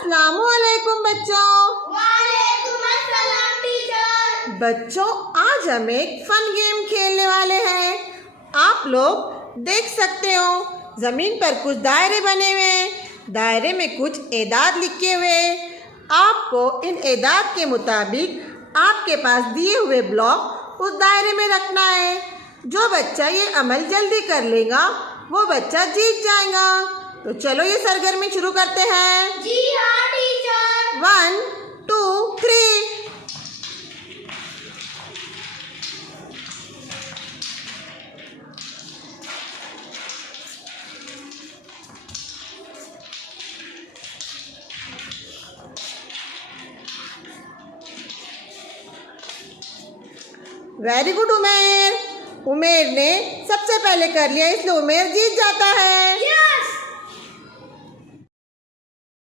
अस्सलामुअलैकुम बच्चों। वालेकुम अस्सलाम टीचर। बच्चों, आज हम एक फन गेम खेलने वाले हैं। आप लोग देख सकते हो, ज़मीन पर कुछ दायरे बने हुए हैं। दायरे में कुछ एदाद लिखे हुए हैं। आपको इन एदाद के मुताबिक आपके पास दिए हुए ब्लॉक उस दायरे में रखना है। जो बच्चा ये अमल जल्दी कर लेगा वो बच्चा जीत जाएगा। तो चलो ये सरगर्मी शुरू करते हैं। जी हाँ टीचर। 1 2 3। वेरी गुड उमेर। उमेर ने सबसे पहले कर लिया, इसलिए उमेर जीत जाता है।